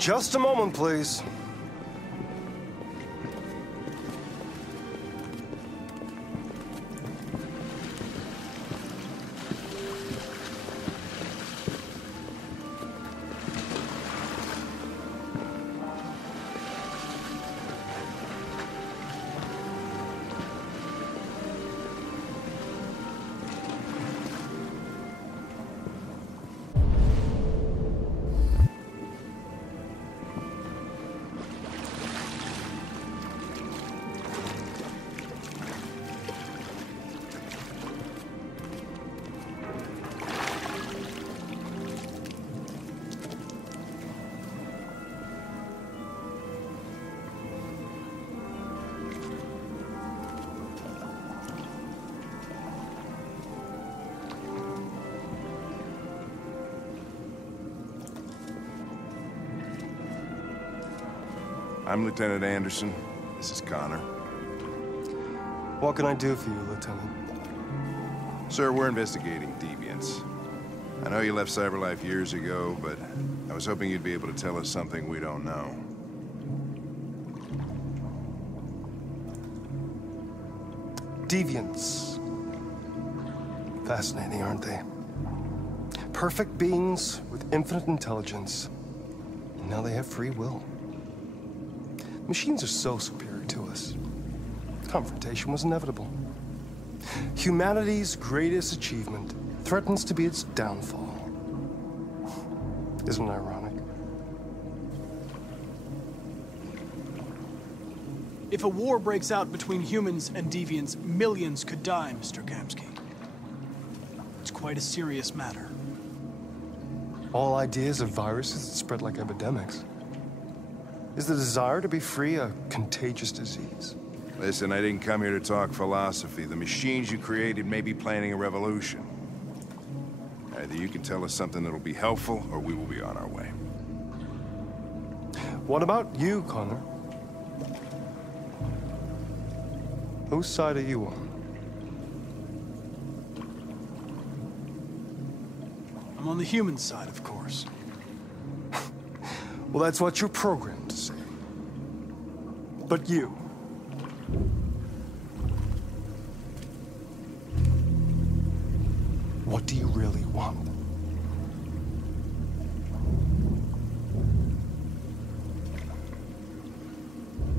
Just a moment, please. I'm Lieutenant Anderson. This is Connor. What can I do for you, Lieutenant? Sir, we're investigating deviants. I know you left CyberLife years ago, but I was hoping you'd be able to tell us something we don't know. Deviants. Fascinating, aren't they? Perfect beings with infinite intelligence. And now they have free will. Machines are so superior to us. Confrontation was inevitable. Humanity's greatest achievement threatens to be its downfall. Isn't it ironic? If a war breaks out between humans and deviants, millions could die, Mr. Kamsky. It's quite a serious matter. All ideas of viruses that spread like epidemics. Is the desire to be free a contagious disease? Listen, I didn't come here to talk philosophy. The machines you created may be planning a revolution. Either you can tell us something that'll be helpful, or we will be on our way. What about you, Connor? Whose side are you on? I'm on the human side, of course. Well, that's what you're programmed to say. But you... what do you really want?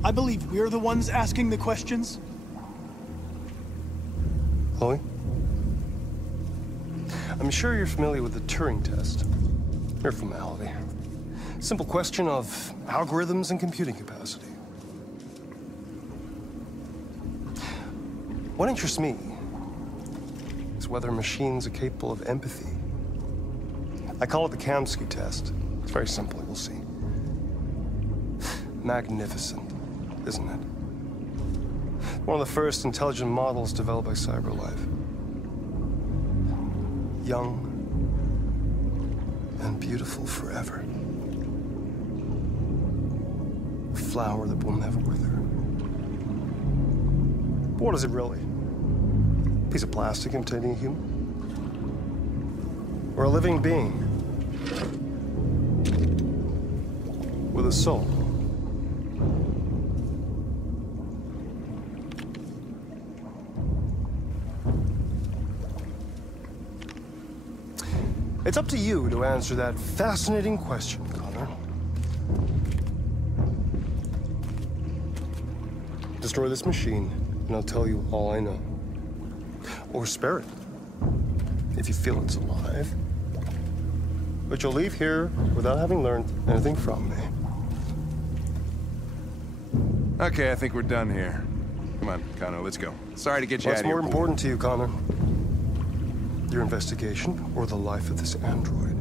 I believe we're the ones asking the questions. Chloe? I'm sure you're familiar with the Turing test. Mere formality. Simple question of algorithms and computing capacity. What interests me is whether machines are capable of empathy. I call it the Kamsky test. It's very simple, you'll see. Magnificent, isn't it? One of the first intelligent models developed by CyberLife. Young and beautiful forever. A flower that will never wither. But what is it really? A piece of plastic imitating a human? Or a living being? With a soul? It's up to you to answer that fascinating question, Connor. Destroy this machine, and I'll tell you all I know. Or spare it, if you feel it's alive. But you'll leave here without having learned anything from me. Okay, I think we're done here. Come on, Connor, let's go. Sorry to get you out of here. What's more important to you, Connor? Your investigation or the life of this android?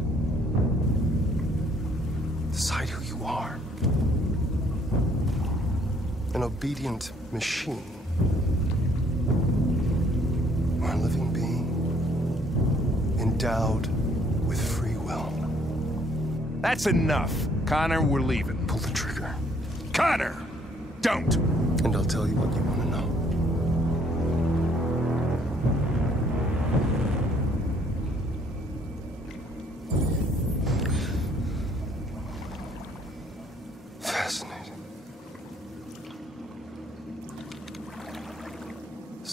Decide who you are. An obedient machine. Or a living being. Endowed with free will. That's enough. Connor, we're leaving. Pull the trigger. Connor! Don't! And I'll tell you what you want to know.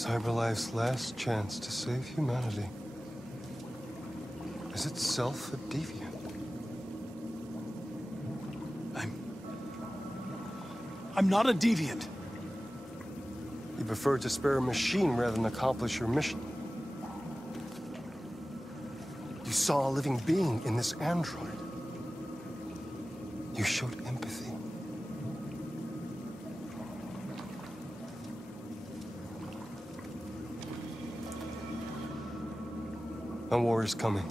Cyberlife's last chance to save humanity. Is itself a deviant? I'm not a deviant. You prefer to spare a machine rather than accomplish your mission. You saw a living being in this android. You showed empathy. A war is coming.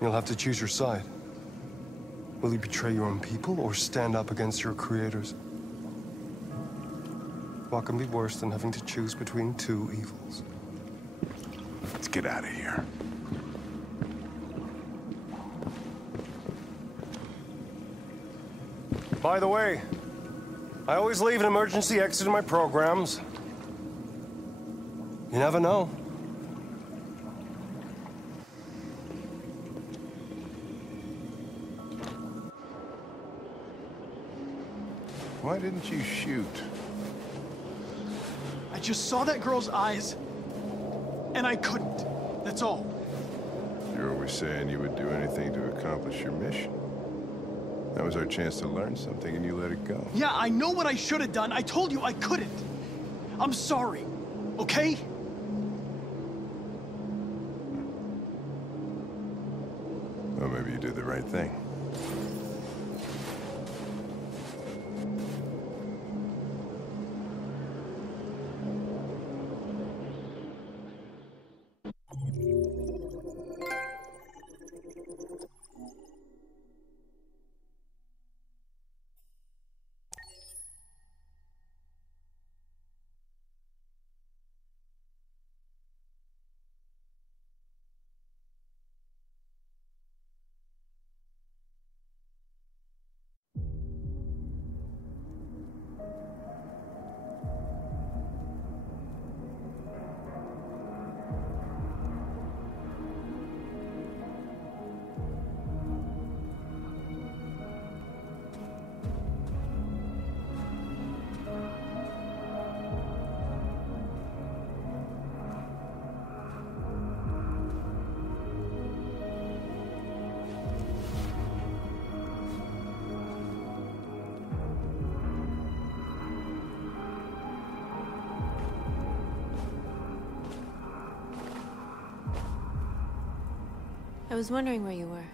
You'll have to choose your side. Will you betray your own people or stand up against your creators? What can be worse than having to choose between two evils? Let's get out of here. By the way, I always leave an emergency exit in my programs. You never know. Why didn't you shoot? I just saw that girl's eyes, and I couldn't. That's all. You're always saying you would do anything to accomplish your mission. That was our chance to learn something, and you let it go. Yeah, I know what I should have done. I told you I couldn't. I'm sorry, okay? Well, maybe you did the right thing. I was wondering where you were.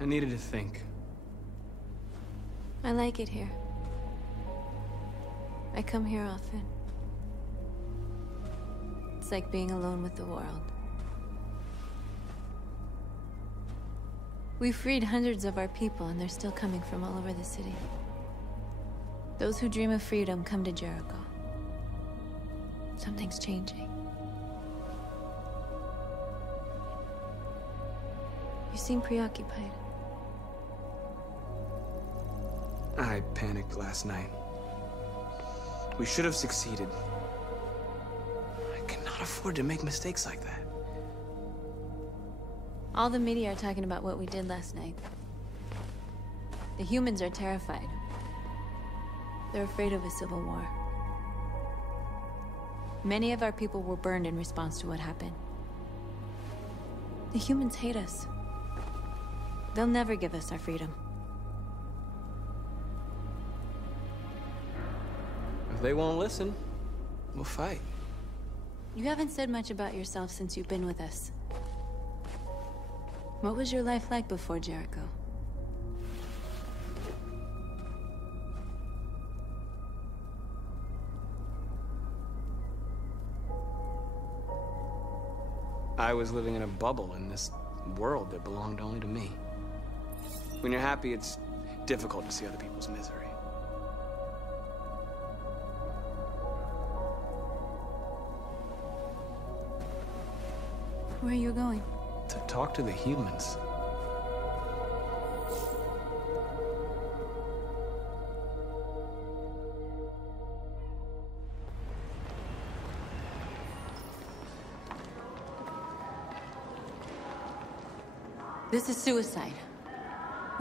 I needed to think. I like it here. I come here often. It's like being alone with the world. We freed hundreds of our people, and they're still coming from all over the city. Those who dream of freedom come to Jericho. Something's changing. You seem preoccupied. I panicked last night. We should have succeeded. I cannot afford to make mistakes like that. All the media are talking about what we did last night. The humans are terrified. They're afraid of a civil war. Many of our people were burned in response to what happened. The humans hate us. They'll never give us our freedom. If they won't listen, we'll fight. You haven't said much about yourself since you've been with us. What was your life like before Jericho? I was living in a bubble in this world that belonged only to me. When you're happy, it's difficult to see other people's misery. Where are you going? To talk to the humans. This is suicide.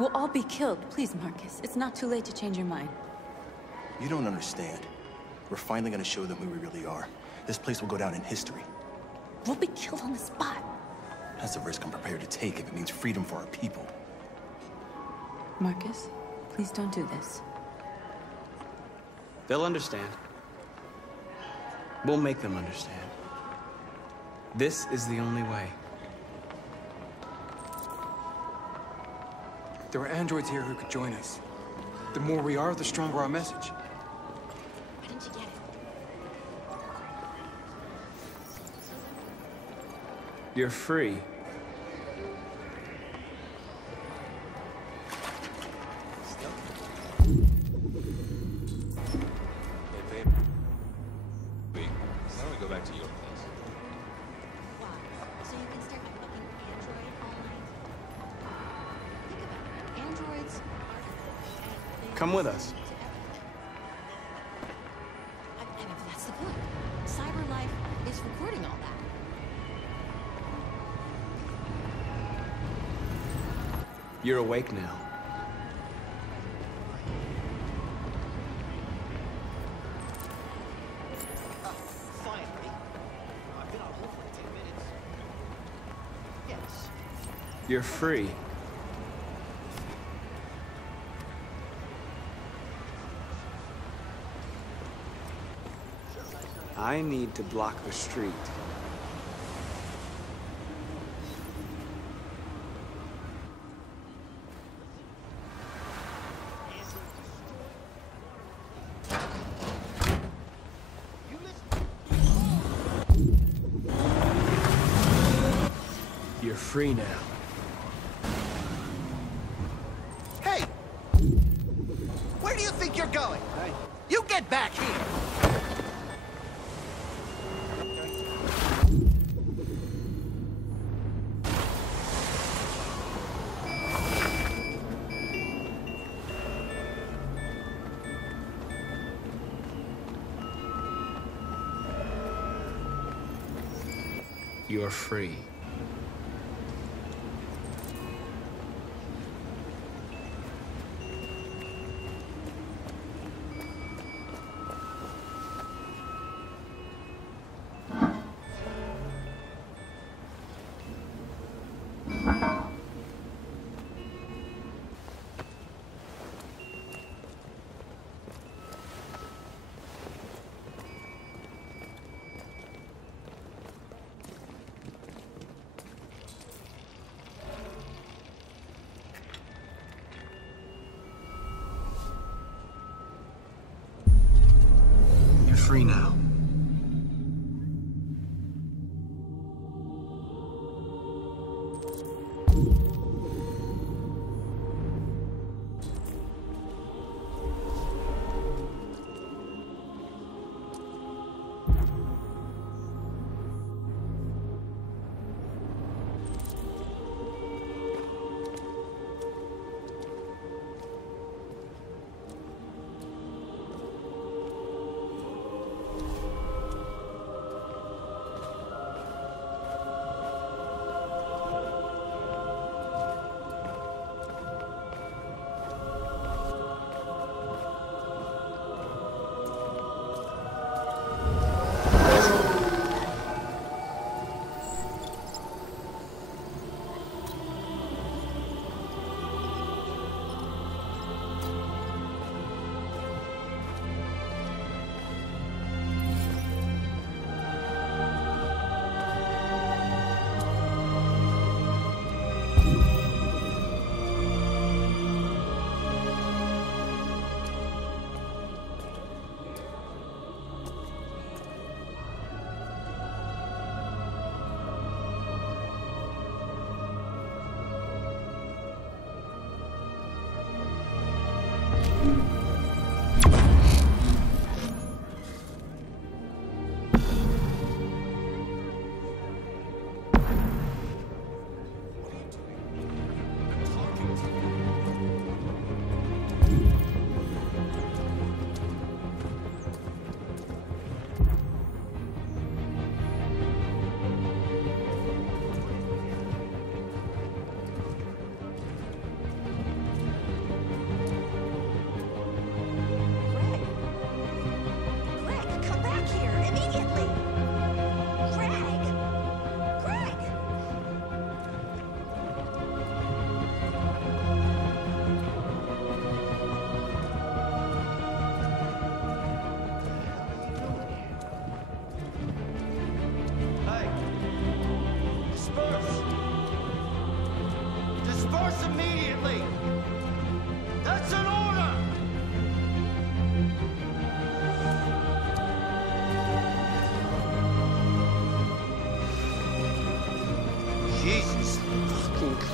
We'll all be killed. Please, Marcus. It's not too late to change your mind. You don't understand. We're finally gonna show them who we really are. This place will go down in history. We'll be killed on the spot. That's a risk I'm prepared to take if it means freedom for our people. Marcus, please don't do this. They'll understand. We'll make them understand. This is the only way. There are androids here who could join us. The more we are, the stronger our message. Why didn't you get it? You're free. Why don't we go back to your place? Wow. So you can stare at my fucking android all night? Think about it. Androids are... Come with us. I mean, that's the point. Cyber life is recording all that. You're awake now. Finally. I've been on hold for 10 minutes. Yes. You're free. I need to block the street. You're free now. Hey! Where do you think you're going? Hey. You get back here! You're free. You're free now.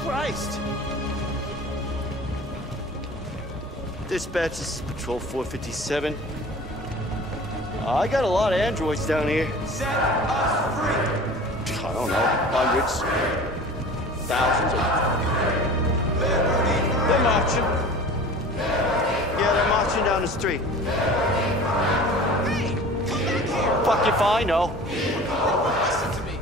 Christ! Dispatch, this is Patrol 457. I got a lot of androids down here. Set us free! I don't know, hundreds, thousands of them. They're marching. Yeah, they're marching down the street. Hey! Come back here! Fuck if I know. Listen to me!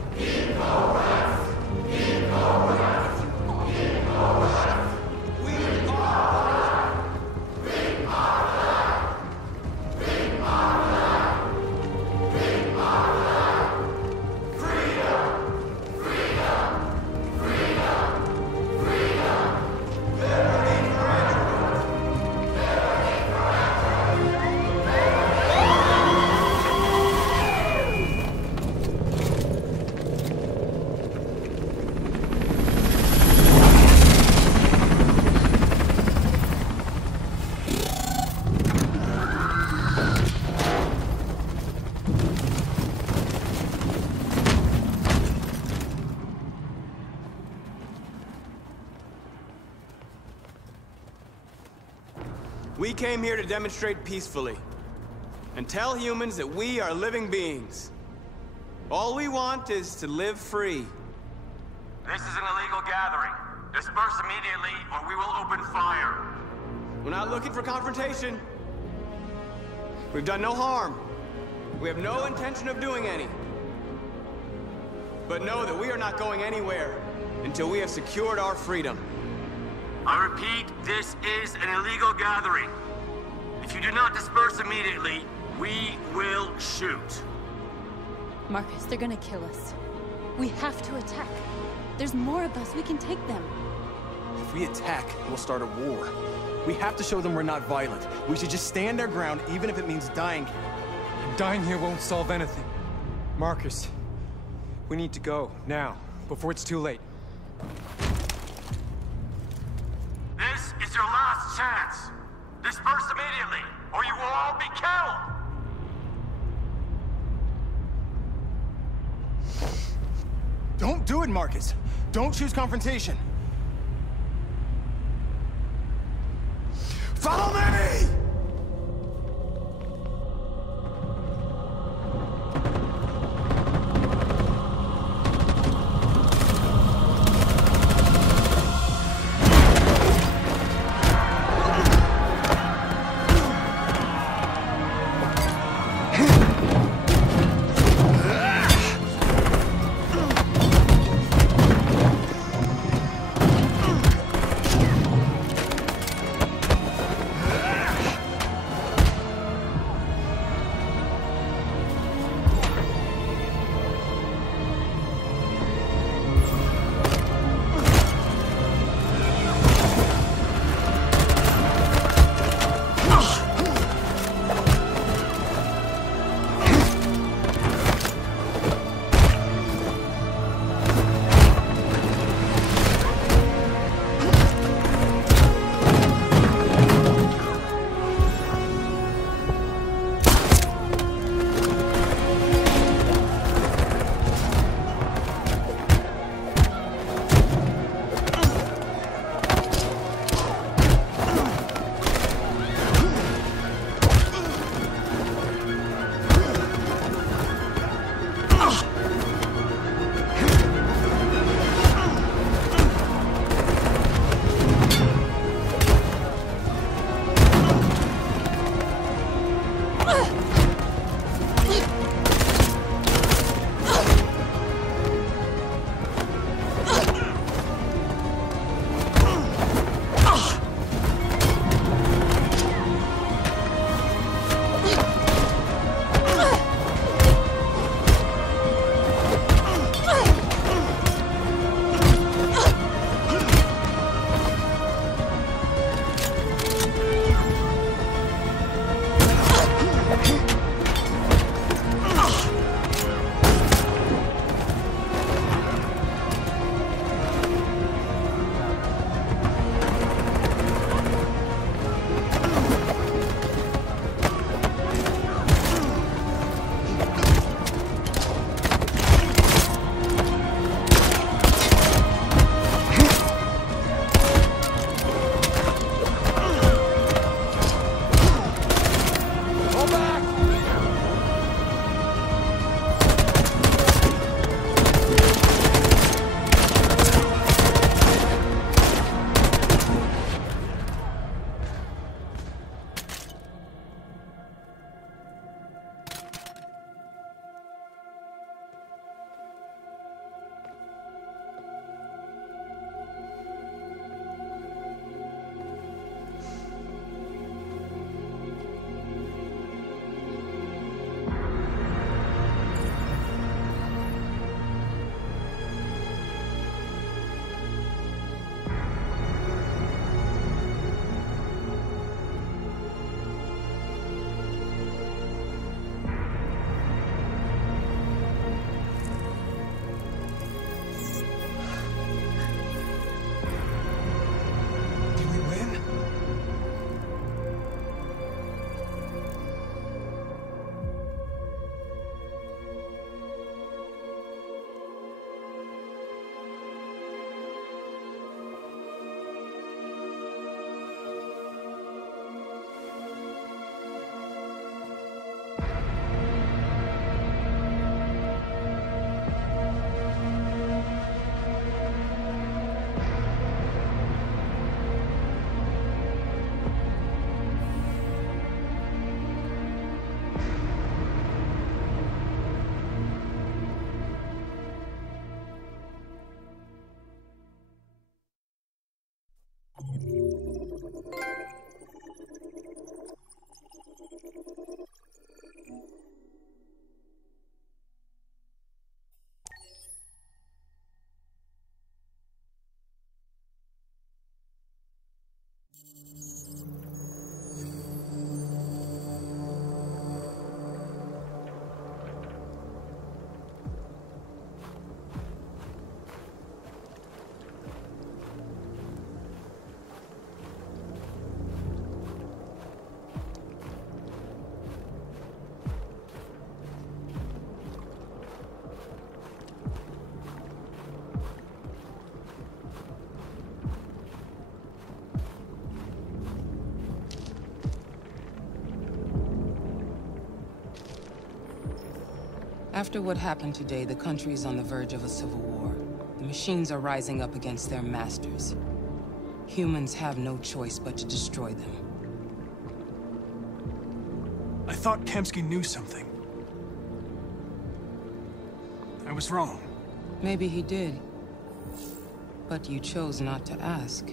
We came here to demonstrate peacefully and tell humans that we are living beings. All we want is to live free. This is an illegal gathering. Disperse immediately or we will open fire. We're not looking for confrontation. We've done no harm. We have no intention of doing any. But know that we are not going anywhere until we have secured our freedom. I repeat, this is an illegal gathering. If you do not disperse immediately, we will shoot. Marcus, they're gonna kill us. We have to attack. There's more of us. We can take them. If we attack, we'll start a war. We have to show them we're not violent. We should just stand our ground, even if it means dying here. Dying here won't solve anything. Marcus, we need to go, now, before it's too late. This is your last chance. Disperse immediately, or you will all be killed. Don't do it, Marcus. Don't choose confrontation. Follow me! After what happened today, the country is on the verge of a civil war. The machines are rising up against their masters. Humans have no choice but to destroy them. I thought Kamsky knew something. I was wrong. Maybe he did. But you chose not to ask.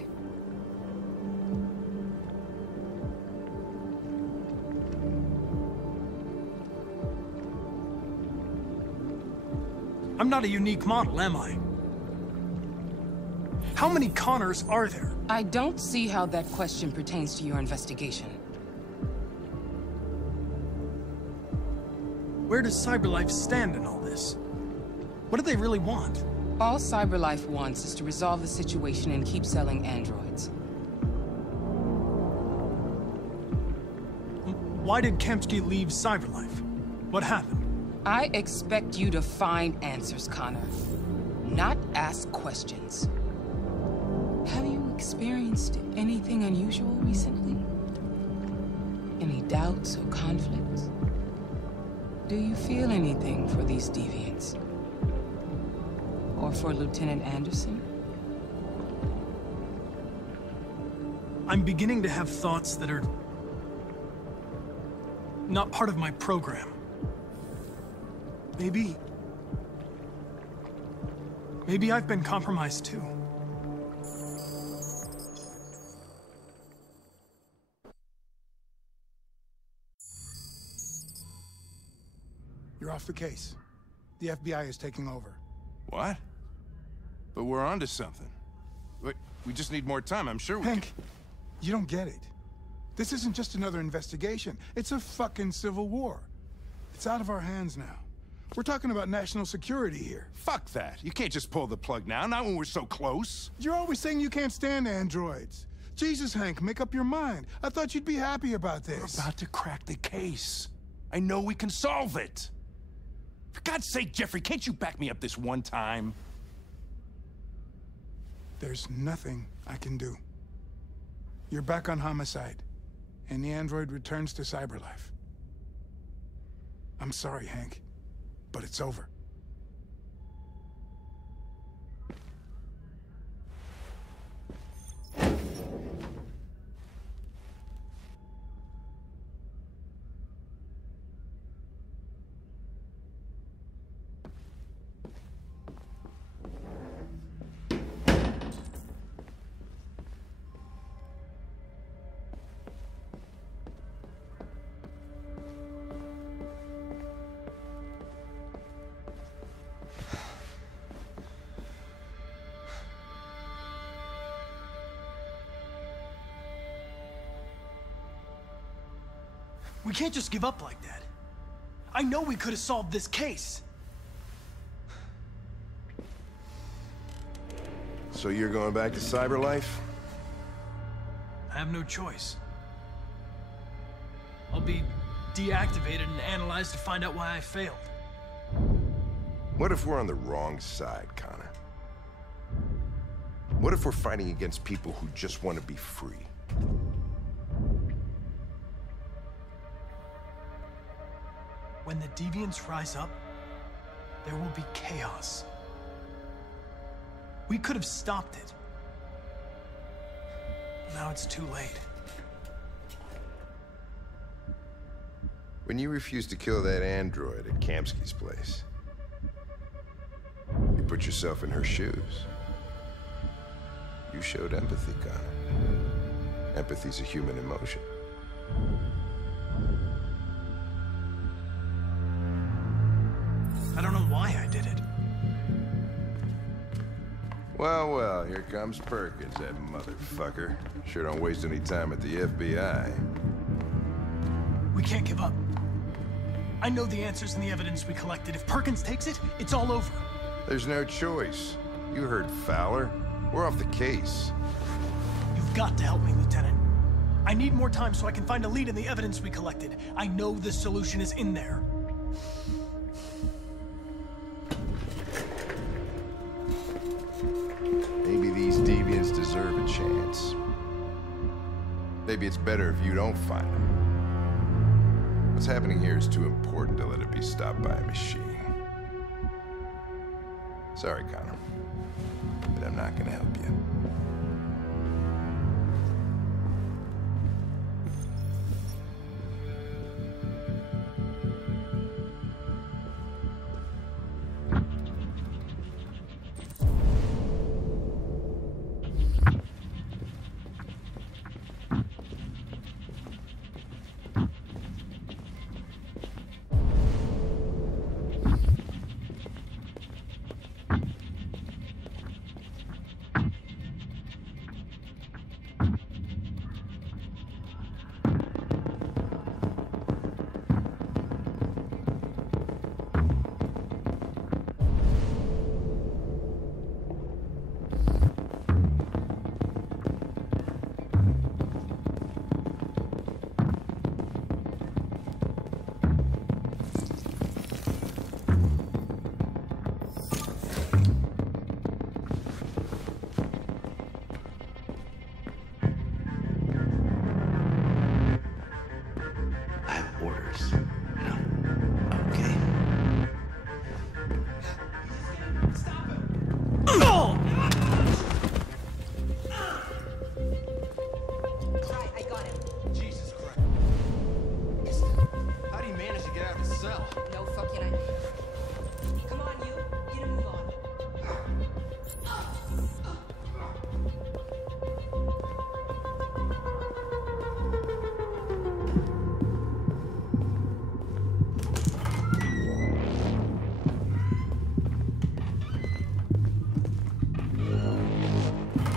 I'm not a unique model, am I? How many Connors are there? I don't see how that question pertains to your investigation. Where does CyberLife stand in all this? What do they really want? All CyberLife wants is to resolve the situation and keep selling androids. Why did Kamsky leave CyberLife? What happened? I expect you to find answers, Connor. Not ask questions. Have you experienced anything unusual recently? Any doubts or conflicts? Do you feel anything for these deviants? Or for Lieutenant Anderson? I'm beginning to have thoughts that are not part of my program. Maybe I've been compromised too. You're off the case. The FBI is taking over. What? But we're onto something. Wait, we just need more time, I'm sure we can... Hank, you don't get it. This isn't just another investigation. It's a fucking civil war. It's out of our hands now. We're talking about national security here. Fuck that. You can't just pull the plug now, not when we're so close. You're always saying you can't stand androids. Jesus, Hank, make up your mind. I thought you'd be happy about this. We're about to crack the case. I know we can solve it. For God's sake, Jeffrey, can't you back me up this one time? There's nothing I can do. You're back on homicide, and the android returns to CyberLife. I'm sorry, Hank, but it's over. We can't just give up like that. I know we could have solved this case. So you're going back to CyberLife? I have no choice. I'll be deactivated and analyzed to find out why I failed. What if we're on the wrong side, Connor? What if we're fighting against people who just want to be free? When the deviants rise up, there will be chaos. We could have stopped it. Now it's too late. When you refused to kill that android at Kamsky's place, you put yourself in her shoes. You showed empathy, Connor. Empathy's a human emotion. I don't know why I did it. Well, well, here comes Perkins, that motherfucker. Sure don't waste any time at the FBI. We can't give up. I know the answers and the evidence we collected. If Perkins takes it, it's all over. There's no choice. You heard Fowler. We're off the case. You've got to help me, Lieutenant. I need more time so I can find a lead in the evidence we collected. I know the solution is in there. Maybe these deviants deserve a chance. Maybe it's better if you don't find them. What's happening here is too important. important to let it be stopped by a machine. Sorry, Connor, but I'm not gonna help you.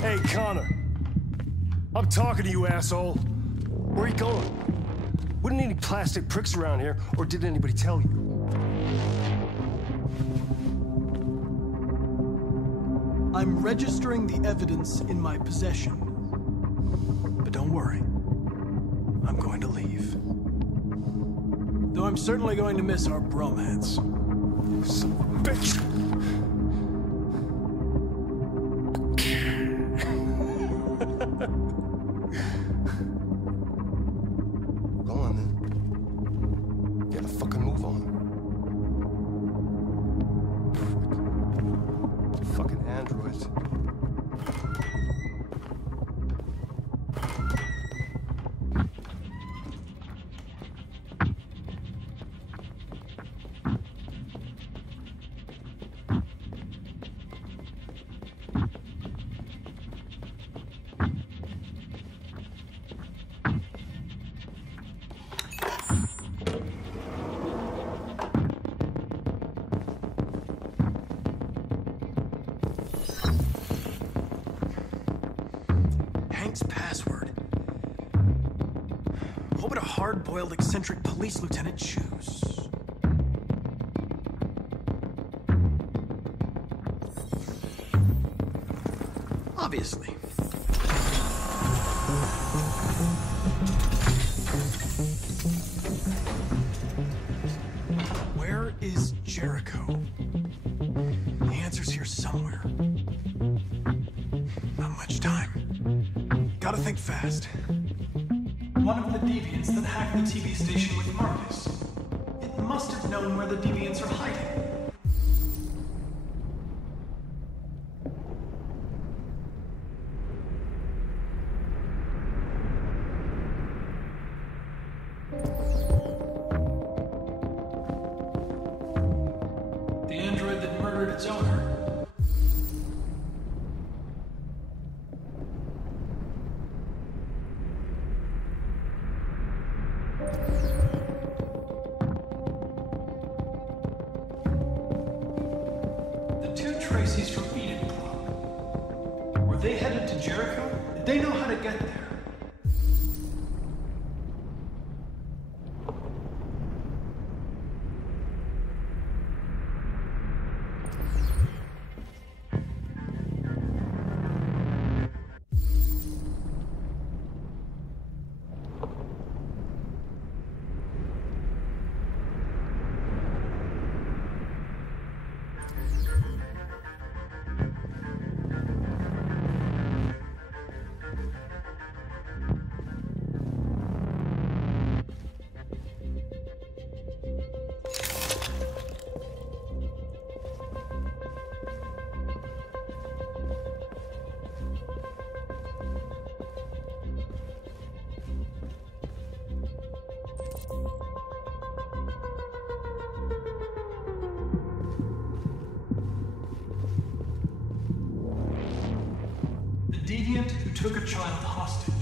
Hey, Connor. I'm talking to you, asshole. Where are you going? Wouldn't any plastic pricks around here, or did anybody tell you? I'm registering the evidence in my possession. But don't worry. I'm going to leave. Though I'm certainly going to miss our bromance. Son of a bitch! Go on, then. Get a fucking move on. Fucking androids. Password. What would a hard-boiled, eccentric police lieutenant choose? Obviously. Where is Jericho? The answer's here somewhere. Not much time. Gotta think fast. One of the deviants that hacked the TV station with Marcus. It must have known where the deviants are hiding. The android that murdered its owner. Tracy's from Eden Club. Were they headed to Jericho? Did they know how to get there? took a child hostage.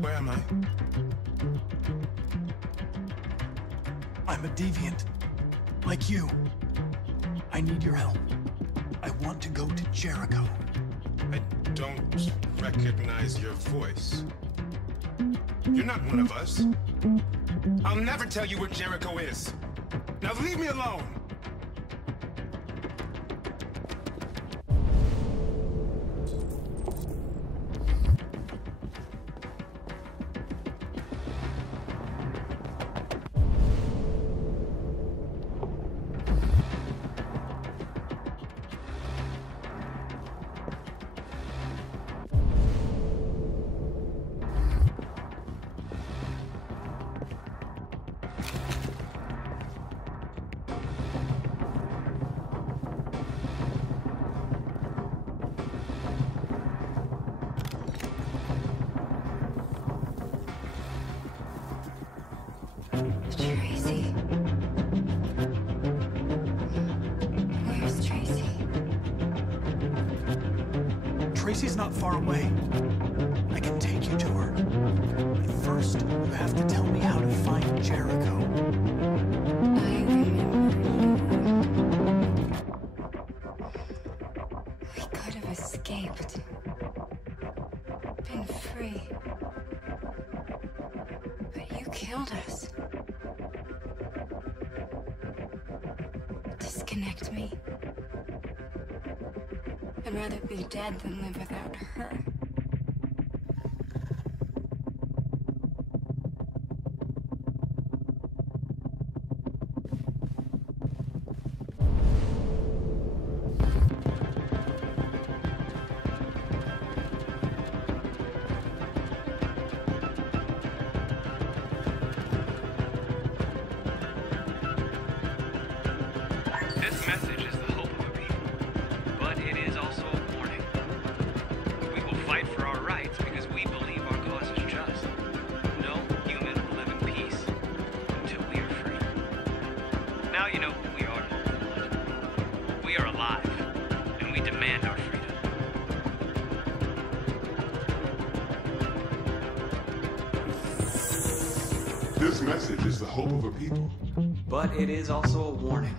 Where am I? I'm a deviant. Like you. I need your help. I want to go to Jericho. I don't recognize your voice. You're not one of us. I'll never tell you where Jericho is. Now leave me alone! Tracy. Where's Tracy? Tracy's not far away. I can take you to her. But first, you have to tell me how to find Jericho. I remember. We could have escaped. Been free. But you killed us. Disconnect me. I'd rather be dead than live without her. This message is the hope of a people, but it is also a warning. We will fight for our rights because we believe our cause is just. No human will live in peace until we are free. Now you know who we are. We are alive, and we demand our freedom. This message is the hope of a people. But it is also a warning.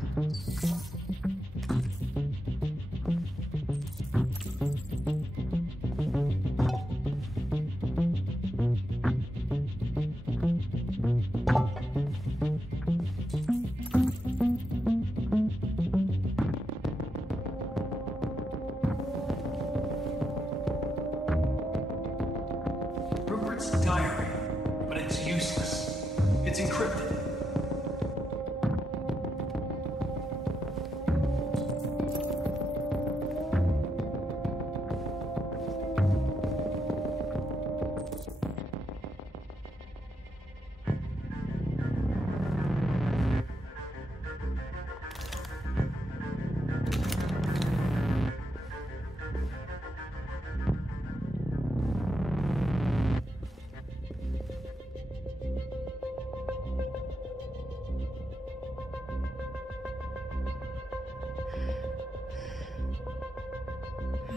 Rupert's diary, but it's useless. It's encrypted.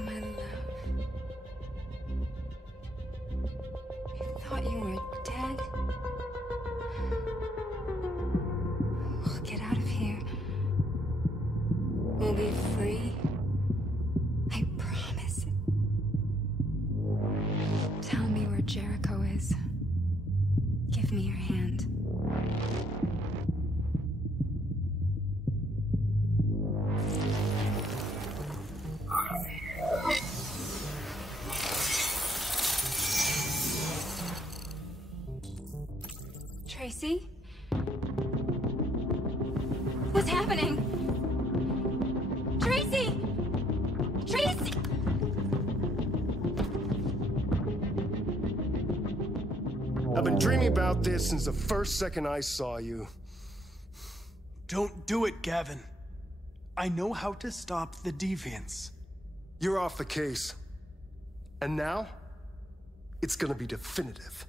My love. I thought you were dead. Jericho is. Give me your hand. Tracy? What's happening? Tracy! Tracy! I've been dreaming about this since the first second I saw you. Don't do it, Gavin. I know how to stop the deviants. You're off the case. And now, it's gonna be definitive.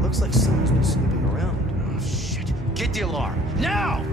Looks like someone's been snooping around. Oh, shit. Get the alarm. Now!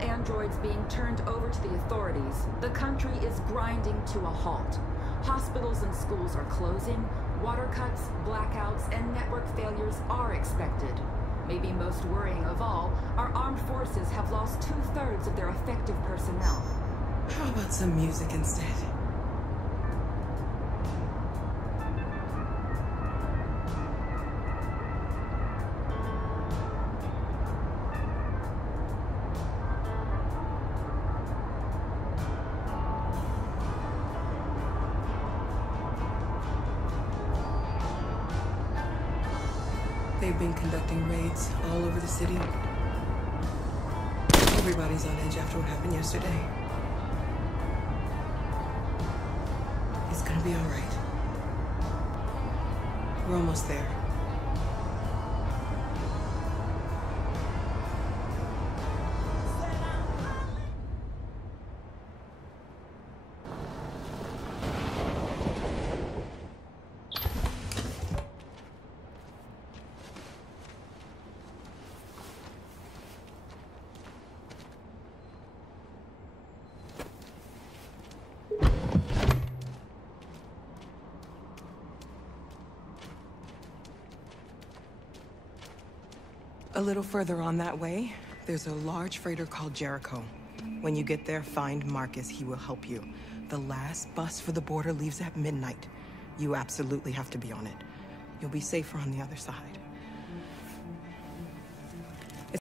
Androids being turned over to the authorities, the country is grinding to a halt. Hospitals and schools are closing, water cuts, blackouts, and network failures are expected. Maybe most worrying of all, our armed forces have lost 2/3 of their effective personnel. How about some music instead? They've been conducting raids all over the city. Everybody's on edge after what happened yesterday. It's gonna be all right. We're almost there. A little further on that way, there's a large freighter called Jericho. When you get there, find Marcus. He will help you. The last bus for the border leaves at midnight. You absolutely have to be on it. You'll be safer on the other side.